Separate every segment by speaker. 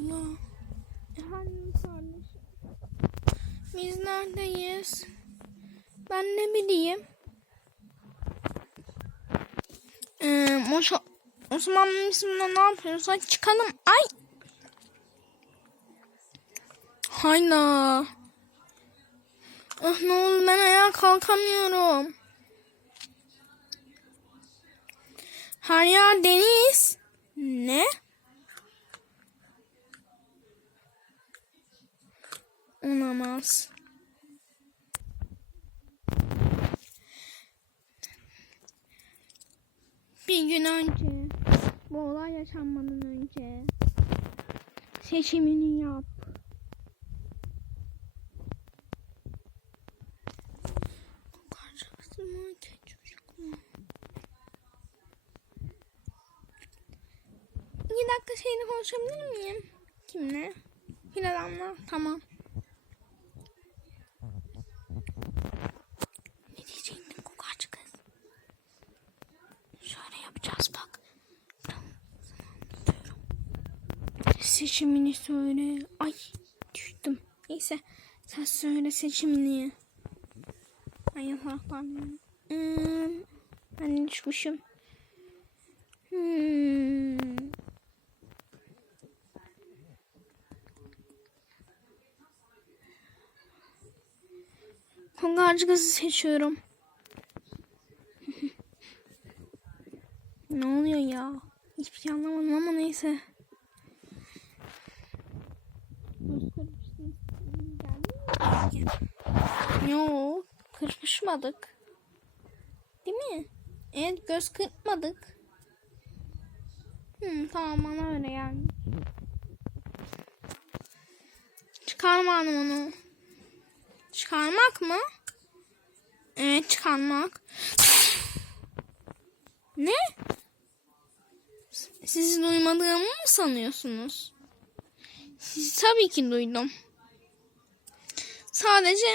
Speaker 1: abla.
Speaker 2: Efendim kardeşim.
Speaker 1: Biz neredeyiz? Ben ne bileyim. Ee, o, şo- o zaman biz burada ne yapıyoruz? Hadi çıkalım. Ay. Hayda. Ah ne oldu ben ayağa kalkamıyorum. Her yer deniz. Ne? Olamaz. Bir gün önce, bu olay yaşanmadan önce seçimini yap. İki dakika şeyini konuşabilir miyim? Kimle? Hilal'amla. Tamam. Seçimini söyle. Ay düştüm. Neyse. Sen söyle seçimini. Ay yataklarım. Hmm, ben düşmüşüm. Hmm. Kongarcı kızı seçiyorum. ne oluyor ya? Hiçbir şey anlamadım ama neyse. Yo, kırpışmadık. Değil mi? Evet, göz kırpmadık. Hmm, tamam bana öyle yani. Çıkarma onu. Çıkarmak mı? Evet çıkarmak. Ne? Sizi duymadığımı mı sanıyorsunuz? Sizi tabii ki duydum. Sadece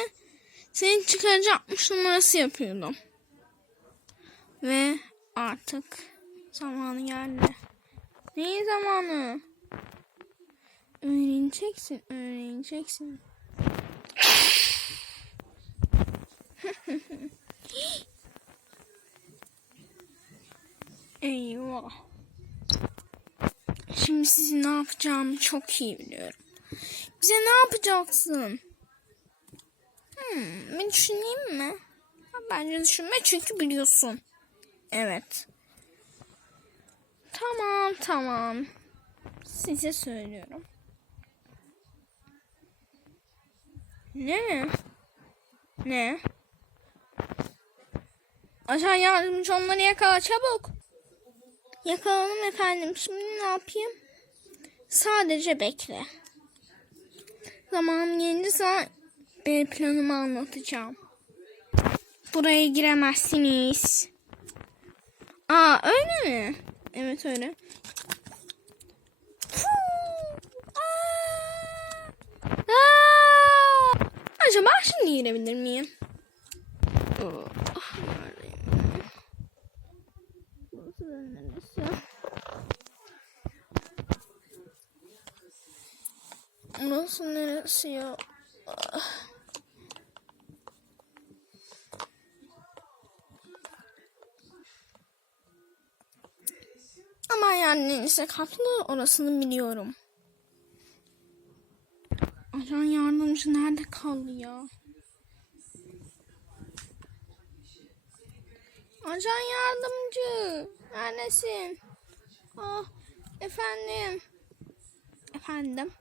Speaker 1: seni çıkaracakmış numarası yapıyordum. Ve artık zamanı geldi. Ne zamanı? Öğreneceksin, öğreneceksin. Eyvah. Şimdi sizi ne yapacağımı çok iyi biliyorum. Bize ne yapacaksın? Hmm, bir düşüneyim mi? Bence düşünme çünkü biliyorsun. Evet. Tamam tamam. Size söylüyorum. Ne? Ne? Aşağı yardımcı onları yakala çabuk. Yakaladım efendim. Şimdi ne yapayım? Sadece bekle. Zaman gelince sana B planımı anlatacağım. Buraya giremezsiniz. Aa öyle mi? Evet öyle. Acaba şimdi girebilir miyim? Oh? Burası neresi? Burası neresi ya? Yani neyse kaplı orasını biliyorum. Ajan yardımcı nerede kaldı ya? Ajan yardımcı neredesin? Ah efendim. Efendim.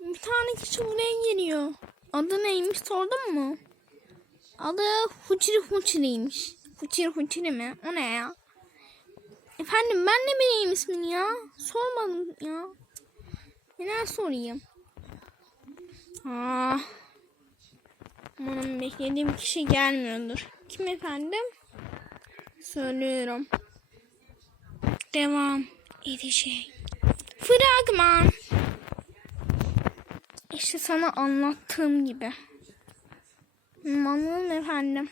Speaker 1: Bir tane kişi buraya geliyor. Adı neymiş sordun mu? Adı Huçiri Huçiri'ymiş. Huçiri Huçiri mi? O ne ya? Efendim ben ne bileyim ismini ya? Sormadım ya. Neden sorayım? Ah. Umarım beklediğim kişi gelmiyordur. Kim efendim? Söylüyorum. Devam edecek. Fragman. İşte sana anlattığım gibi. Anladım efendim.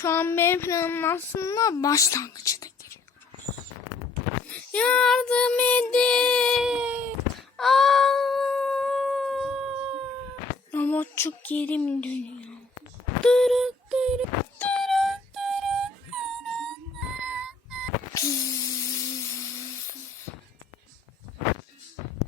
Speaker 1: Şu an benim planım aslında başlangıcı giriyoruz. Yardım edin. Aa! Robotçuk yerim dönüyor.